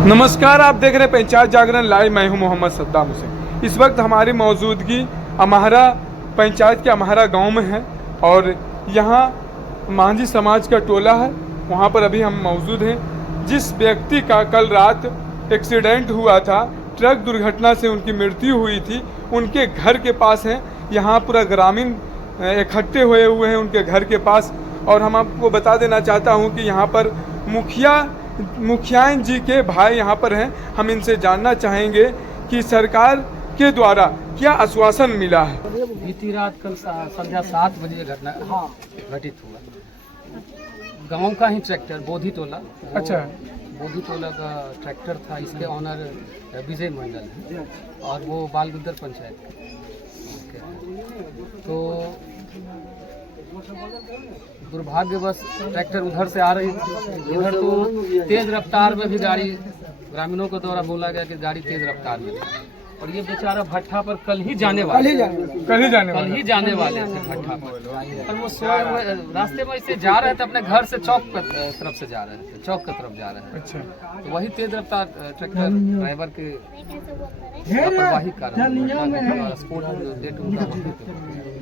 नमस्कार, आप देख रहे हैं पंचायत जागरण लाइव। मैं हूं मोहम्मद सद्दाम हुसैन। इस वक्त हमारी मौजूदगी अमहरा पंचायत के अमहरा गांव में है और यहां मांझी समाज का टोला है। वहां पर अभी हम मौजूद हैं। जिस व्यक्ति का कल रात एक्सीडेंट हुआ था, ट्रक दुर्घटना से उनकी मृत्यु हुई थी, उनके घर के पास हैं। यहाँ पूरा ग्रामीण इकट्ठे हुए हैं उनके घर के पास। और हम आपको बता देना चाहता हूँ कि यहाँ पर मुखियाइन जी के भाई यहाँ पर हैं। हम इनसे जानना चाहेंगे कि सरकार के द्वारा क्या आश्वासन मिला है। बीती रात कल संध्या 7 बजे घटना घटित हुआ। गांव का ही ट्रैक्टर बोधी टोला, अच्छा, बोधी टोला का ट्रैक्टर था। इसके ऑनर विजय मंडल है और वो बालगुदर पंचायत तो दुर्भाग्यवश ट्रैक्टर उधर से आ रही थी। इधर तो तेज रफ्तार में भी गाड़ी, ग्रामीणों के द्वारा बोला गया कि गाड़ी तेज रफ्तार में थी और ये बेचारा भट्ठा पर कल ही जाने वाले थे भट्ठा पर वो सोए हुए रास्ते में ऐसे जा रहे थे, अपने घर से चौक की तरफ से जा रहे थे, चौक की तरफ जा रहे हैं। अच्छा, तो वही तेज रफ्तार ट्रैक्टर ड्राइवर के लापरवाही कारण स्पोर्ट डेट उनका।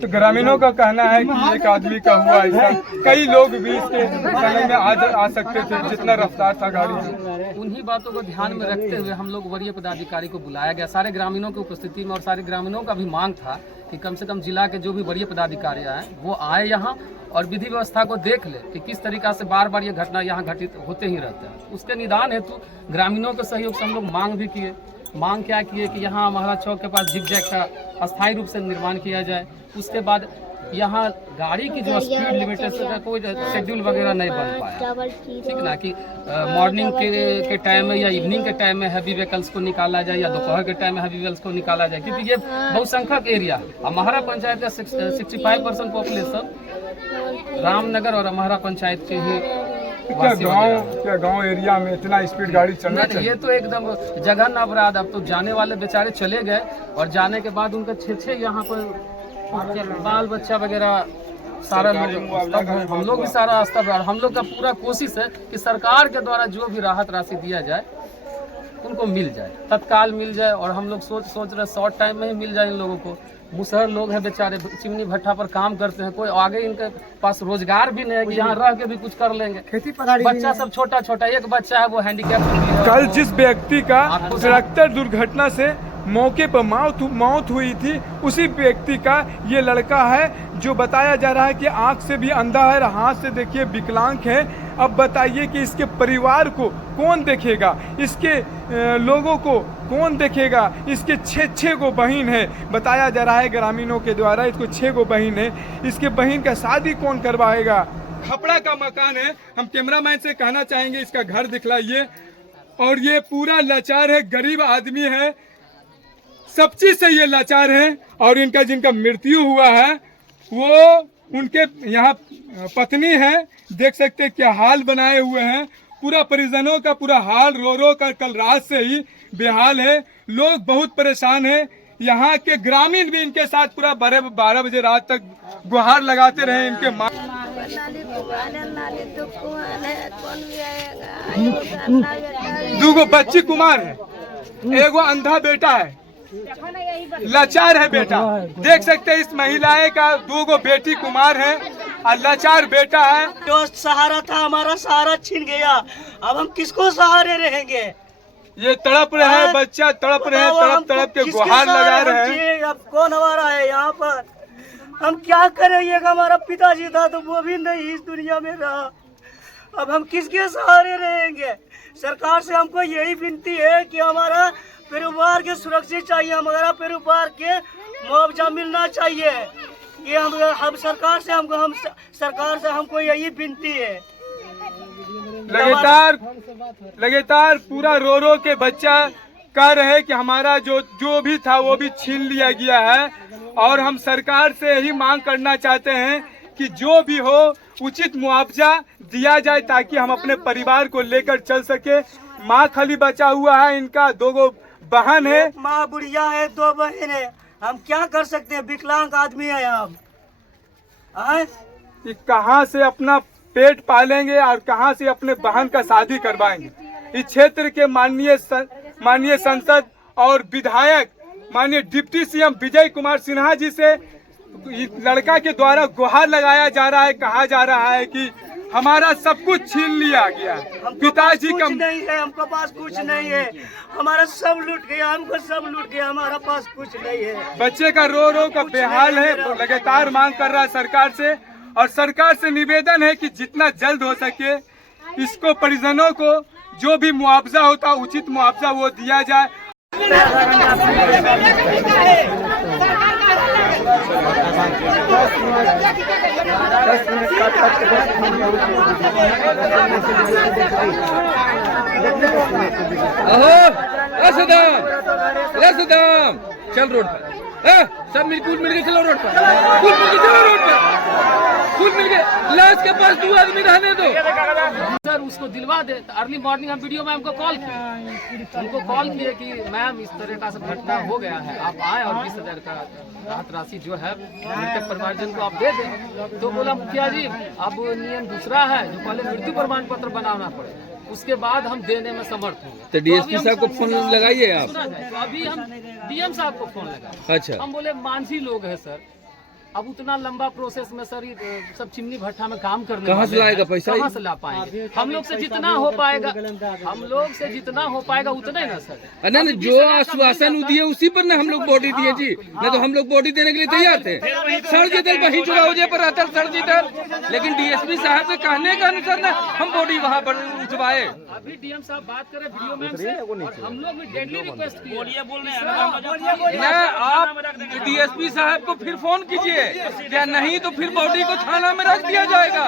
तो ग्रामीणों का कहना है कि एक आदमी का हुआ ऐसा, कई लोग भी इसके समय में आ सकते थे जितना रफ्तार था गाड़ी में। उन्हीं बातों को ध्यान में रखते हुए हम लोग वरीय पदाधिकारी को बुलाया गया सारे ग्रामीणों की उपस्थिति में। और सारे ग्रामीणों का भी मांग था कि कम से कम जिला के जो भी वरीय पदाधिकारी आए वो आए यहाँ और विधि व्यवस्था को देख ले कि किस तरीका से बार बार ये घटना यहाँ घटित होते ही रहते हैं। उसके निदान हेतु ग्रामीणों के सहयोग से हम लोग मांग भी किए। मांग क्या किए कि यहाँ महाराज चौक के पास जिगजैग का अस्थायी रूप से निर्माण किया जाए। उसके बाद यहाँ गाड़ी की जो स्पीड लिमिटेशन का कोई शेड्यूल वगैरह नहीं बन पाया, ठीक ना, कि मॉर्निंग के टाइम में या इवनिंग के टाइम में हैवी व्हीकल्स को निकाला जाए या दोपहर के टाइम में हैवी व्हीकल्स को निकाला जाए, क्योंकि ये बहुसंख्यक एरिया है। अमहरा पंचायत का 65% पॉपुलेशन रामनगर और अमहरा पंचायत के ही गांव एरिया में इतना स्पीड गाड़ी चलना चाहिए। ये तो एकदम जघन्य अपराध। अब तो जाने वाले बेचारे चले गए और जाने के बाद उनका छे यहाँ पर बाल बच्चा वगैरह सारा लोग, हम लोग भी सारा आस्था और हम लोग का पूरा कोशिश है कि सरकार के द्वारा जो भी राहत राशि दिया जाए उनको मिल जाए, तत्काल मिल जाए। और हम लोग सोच रहे शॉर्ट टाइम में ही मिल जाए इन लोगों को। मुसहर लोग हैं बेचारे, चिमनी भट्ठा पर काम करते हैं, कोई आगे इनके पास रोजगार भी नहीं है कि यहाँ रह के भी कुछ कर लेंगे। खेती बच्चा सब छोटा छोटा, एक बच्चा है वो हैंडीकैप। कल जिस व्यक्ति का ट्रैक्टर दुर्घटना से मौके पर मौत हुई थी, उसी व्यक्ति का ये लड़का है जो बताया जा रहा है कि आंख से भी अंधा है, हाथ से देखिए विकलांग है। अब बताइए कि इसके परिवार को कौन देखेगा, इसके लोगों को कौन देखेगा। इसके छः गो बहन है, बताया जा रहा है ग्रामीणों के द्वारा इसको 6 गो बहन है। इसके बहन का शादी कौन करवाएगा। खपड़ा का मकान है। हम कैमरामैन से कहना चाहेंगे इसका घर दिखलाइए। और ये पूरा लाचार है, गरीब आदमी है, सब चीज से ये लाचार है। और इनका जिनका मृत्यु हुआ है वो उनके यहाँ पत्नी है। देख सकते हैं क्या हाल बनाए हुए हैं। पूरा परिजनों का पूरा हाल रो कर कल रात से ही बेहाल है। लोग बहुत परेशान हैं। यहाँ के ग्रामीण भी इनके साथ पूरा 12 बजे रात तक गुहार लगाते रहे। इनके दूगो बच्ची कुमार है, एगो अंधा बेटा है, लाचार है बेटा। देख सकते हैं इस महिलाएं का 2 गो बेटी कुमार है और लाचार बेटा है। जो सहारा था हमारा, सहारा छीन गया। अब हम किसको सहारे रहेंगे। ये तड़प रहे हैं, बच्चा तड़प रहे हैं, तड़प के गुहार लगा रहे हैं। अब कौन हमारा है यहाँ पर, हम क्या करें। ये हमारा पिताजी था तो वो भी नहीं इस दुनिया में रहा। अब हम किसके सहारे रहेंगे। सरकार से हमको यही विनती है कि हमारा परिवार के सुरक्षित चाहिए, हमारा परिवार के मुआवजा मिलना चाहिए। ये हम सरकार से हमको यही विनती है। लगातार पूरा रो के बच्चा कह रहे कि हमारा जो भी था वो भी छीन लिया गया है। और हम सरकार से यही मांग करना चाहते हैं कि जो भी हो उचित मुआवजा दिया जाए ताकि हम अपने परिवार को लेकर चल सके। माँ खाली बचा हुआ है, इनका 2 गो बहन है, माँ बुढ़िया है, 2 बहन है। हम क्या कर सकते हैं, विकलांग आदमी है। हम कहाँ से अपना पेट पालेंगे और कहाँ से अपने बहन का शादी करवाएंगे। इस क्षेत्र के माननीय सांसद और विधायक माननीय डिप्टी सीएम विजय कुमार सिन्हा जी से इस लड़का के द्वारा गुहार लगाया जा रहा है, कहा जा रहा है कि हमारा सब कुछ छीन लिया गया, पिताजी का नहीं है, हमको पास कुछ नहीं है, हमारा सब लूट गया, हमको सब लूट गया, हमारा पास कुछ नहीं है। बच्चे का रो रो का बेहाल है, लगातार मांग कर रहा है सरकार से, और सरकार से निवेदन है कि जितना जल्द हो सके इसको परिजनों को जो भी मुआवजा होता उचित मुआवजा वो दिया जाए। सदाम चल रोड पर, सब मिल के चलो रोड पर, चलो रोड पर, कूद मिल के लाश के पास 2 आदमी रहने दो। सर उसको दिलवा दे। तो अर्ली मॉर्निंग हम वीडियो मैम को कॉल किए, उनको कॉल किए कि मैम इस तरह का सब घटना हो गया है, आप आए और 20,000 का राहत राशि जो है मृतक परिवारजन को आप दे दें। तो बोला मुखिया जी अब नियम दूसरा है, जो पहले मृत्यु प्रमाण पत्र बनाना पड़ेगा, उसके बाद हम देने में समर्थ होंगे। तो डीएसपी साहब को फोन लगाइए आप। तो अभी हम डीएम साहब को फोन लगाए। अच्छा, हम बोले मांझी लोग हैं सर, अब उतना लंबा प्रोसेस में सर ये सब चिमनी भट्ठा में काम करने कहाँ से लाएगा पैसा? कहाँ से ला पाएंगे? हम लोग से जितना हो पाएगा, हम लोग से जितना हो पाएगा उतना ही ना सर। नहीं, जो आश्वासन दिए उसी पर न हम लोग बॉडी दिए जी, नहीं तो हम लोग बॉडी देने के लिए तैयार थे। सर जी दल वही चुनाव पर आता सर जी दल, लेकिन डीएसपी साहब से कहने का अनुसार न हम बॉडी वहाँ पर उठवाए। अभी डीएम साहब बात करें वीडियो मैम से, और हम लोग भी डेडली रिक्वेस्ट किए। आप डीएसपी साहब को फिर फोन कीजिए, या नहीं तो फिर बॉडी को थाना में रख दिया जाएगा,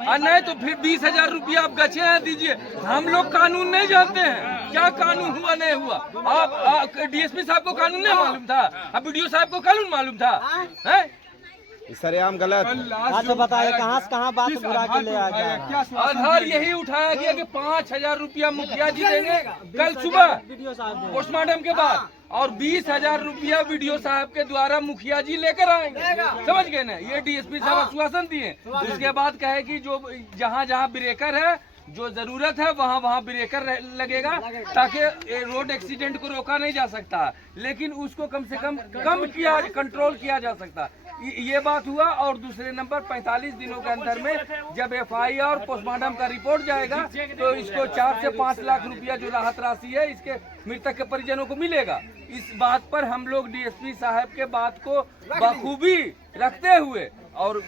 और नहीं तो फिर 20,000 रुपया आप गछे दीजिए। हम लोग कानून नहीं जानते हैं, क्या कानून हुआ नहीं हुआ। आप डीएसपी साहब को कानून नहीं मालूम था, अब वीडियो साहब को कानून मालूम था, है? सरेआम गलत तो बताइए कहाँ से कहाँ बात बुरा के ले आया। आधार यही उठाया गया कि 5,000 रुपया मुखिया जी देंगे कल सुबह पोस्टमार्टम के बाद, और 20,000 रुपया वीडियो साहब के द्वारा मुखिया जी लेकर आएंगे। समझ गए ना, ये डीएसपी साहब आश्वासन दिए। उसके बाद कहे कि जो जहाँ जहाँ ब्रेकर है, जो जरूरत है वहाँ वहाँ ब्रेकर लगेगा, ताकि रोड एक्सीडेंट को रोका नहीं जा सकता, लेकिन उसको कम से कम कंट्रोल किया जा सकता। ये बात हुआ। और दूसरे नंबर 45 दिनों के अंदर में जब एफआईआर और पोस्टमार्टम का रिपोर्ट जाएगा तो इसको 4 से 5 लाख रुपया जो राहत राशि है इसके मृतक के परिजनों को मिलेगा। इस बात पर हम लोग डीएसपी साहब के बात को बखूबी रखते हुए और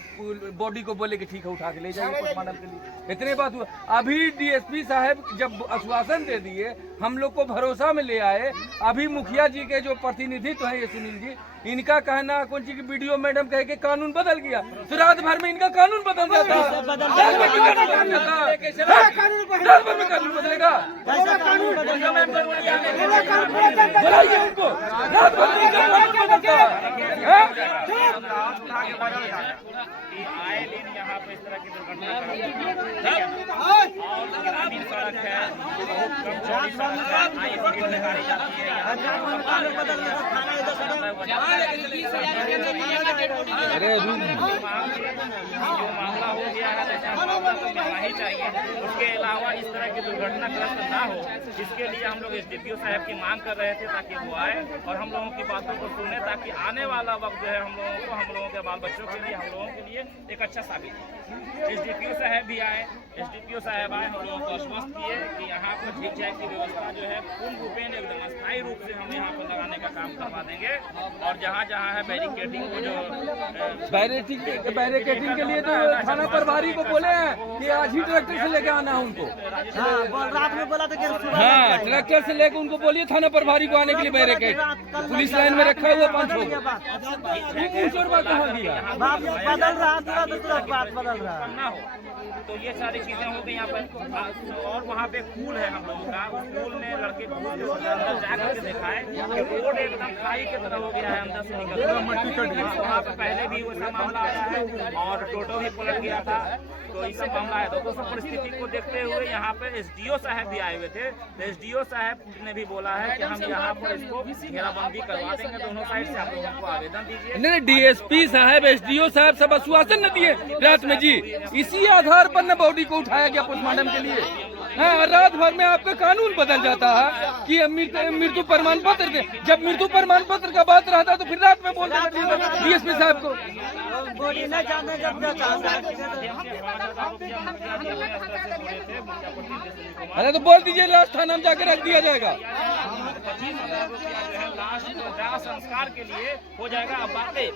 बॉडी को बोले कि ठीक है उठा के ले जाएंगे पोस्टमार्टम के लिए। इतने बात हुआ। अभी डीएसपी साहब जब आश्वासन दे दिए, हम लोग को भरोसा में ले आए। अभी मुखिया जी के जो प्रतिनिधित्व है ये सुनील जी, इनका कहना कौन सी की वीडियो मैडम कहे कि कानून बदल गया, तो रात भर में इनका कानून बदल जाता है। रात भर में कानून बदलेगा, बुलाइए उनको, रात भर में इनका कानून बदलता है। आए दिन यहाँ पे इस तरह की दुर्घटना ग्रामीण सड़क है, बहुत कम चौड़ी सड़क है, स्पीड लगाई जाती है। जो मामला हो गया है मिलना ही चाहिए। उसके अलावा इस तरह की दुर्घटनाग्रस्त ना हो, इसके लिए हम लोग एसडीपीओ साहब की मांग कर रहे थे ताकि वो आए और हम लोगों की बातों को सुने, ताकि आने वाला वक्त जो है हम लोगों के बाल बच्चों के लिए, हम लोगों के लिए एक अच्छा साबित हो। एसडीपीओ साहब भी आए, एसडीपीओ साहब आए, हम लोगों को आश्वस्त किए कि यहाँ पर झीक झाक की व्यवस्था जो है पूर्ण रूपेण एकदम अस्थायी रूप से हम यहाँ पर लगाने का काम करवा देंगे। और जहाँ जहाँ है बैरिकेडिंग को जो बैरिकेडिंग के लिए तो थाना प्रभारी को बोले हैं कि आज ही ट्रैक्टर से लेके आना है उनको। रात में बोला था कि हाँ, ट्रैक्टर से लेकर उनको बोलिए थाना प्रभारी को आने के लिए बैरिकेड पुलिस लाइन में रखा हुआ 5 लोग। कहाँ गया बदल रहा बात बदल रहा ना हो, तो ये सारी चीजें हो गई यहाँ पर। और वहाँ पे पूल है हम लोगों का, उस पूल में लड़के अंदर जाकर के दिखाए कि रोड एकदम खाई की तरह हो गया है, अंदर से निकल। वहाँ पे पहले भी वैसा मामला आया है और टोटो भी पलट गया था, तो ये सब मामला है। तो सब परिस्थिति को देखते हुए यहाँ पे एसडीओ साहब भी आए हुए थे, तो एसडीओ साहब ने भी बोला है कि हम यहाँ पर इसको घेराबंदी करवा देंगे, दोनों साइड से आप लोगों को आवेदन दीजिए। नहीं, डीएसपी साहब एसडीओ साहब सब आश्वासन न दिए रात में जी, इसी आधार पर न बॉडी को उठाया गया पोस्टमार्टम के लिए। हाँ, रात भर में आपका कानून बदल जाता है कि मृत्यु प्रमाण पत्र दे। जब मृत्यु प्रमाण पत्र का बात रहता है तो फिर रात में बोल डीएसपी साहब को। अरे तो बोल दीजिए लास्ट थाना में जाकर रख दिया जाएगा। 25,000 रुपया जो है लास्ट दाह संस्कार के लिए हो जाएगा। अब बातें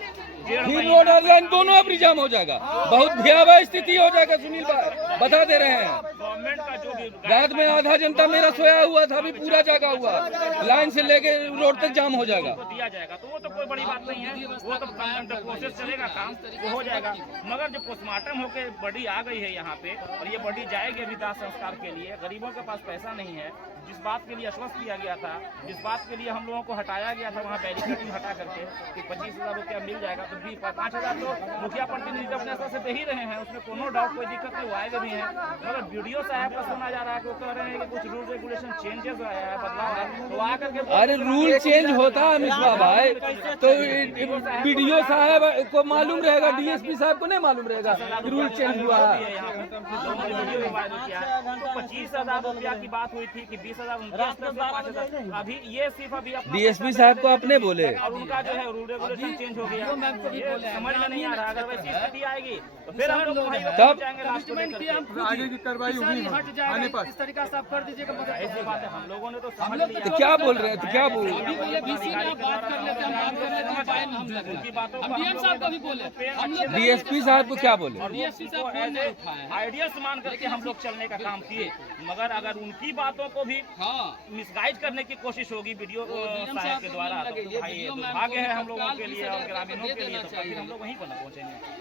फिर रोड और लाइन दोनों अब रिजाम हो जाएगा। बहुत भयावह स्थिति हो जाएगा। सुनील भाई बता दे रहे हैं, गवर्नमेंट का जो भी रात में आधा जनता मेरा सोया हुआ था, अभी पूरा जागा हुआ, लाइन से लेके रोड तक जाम हो जाएगा। दिया जाएगा तो वो तो कोई बड़ी बात नहीं है, वो तो प्रोसेस चलेगा, काम वो हो जाएगा। मगर जो पोस्टमार्टम होके बॉडी आ गई है यहाँ पे और ये बॉडी जाएगी अभी दाह संस्कार के लिए, गरीबों के पास पैसा नहीं है। जिस बात के लिए आश्वस्त किया गया था, जिस बात के लिए हम लोगों को हटाया गया था वहाँ बैरिकेडिंग हटा करके कि 25,000 रुपया मिल जाएगा, तो भी 5,000 तो मुखिया प्रतिनिधि अपने स्तर से दे ही रहे हैं, उसमें कोनो डाउट कोई दिक्कत नहीं, वो आएगा भी है। मगर वीडियो साहब का सुना जा रहा है कि वो कह रहे हैं कि कुछ रूल रेगुलेशन चेंजेस आया है, बदलाव है, तो आकर के अरे रूल चेंज होता है मिश्रा भाई, तो वीडियो साहब को मालूम रहेगा, डीएसपी साहब को नहीं मालूम रहेगा रूल चेंज हुआ है। यहाँ पे लोगों ने वीडियो वायरल किया है, तो 25,000 रुपया की बात हुई थी कि 20,000 उनके स्तर से 5,000, अभी ये सिर्फ अभी डीएसपी साहब को अपने बोले और उनका जो है रूल रेगुलेशन चेंज हो गया, ये समझ में नहीं आ रहा। अगर वैसी स्थिति आएगी तो फिर हम लोग वहीं तब जाएंगे लास्ट में आगे की कार्रवाई होगी आने पर। इस तरीका से आप कर दीजिएगा। ऐसी बात है, हम लोगों ने तो समझ लिया। तो क्या बोल रहे हैं, तो क्या बोल रहे हैं? उनकी बातों हम डीएम साहब को भी बोले, हम लोग डीएसपी साहब को क्या बोले? डीएसपी साहब फोन नहीं उठाए। आइडियल्स मान करके हम लोग चलने का काम किए, मगर अगर उनकी बातों को भी मिसगाइड करने की कोशिश होगी वीडियो साहब के द्वारा, तो भाई ये दुर्भाग्य है हम लोगों के लिए और ग्रामीणों के लिए, तो फिर हम लोग वहीं पर पहुंचेंगे।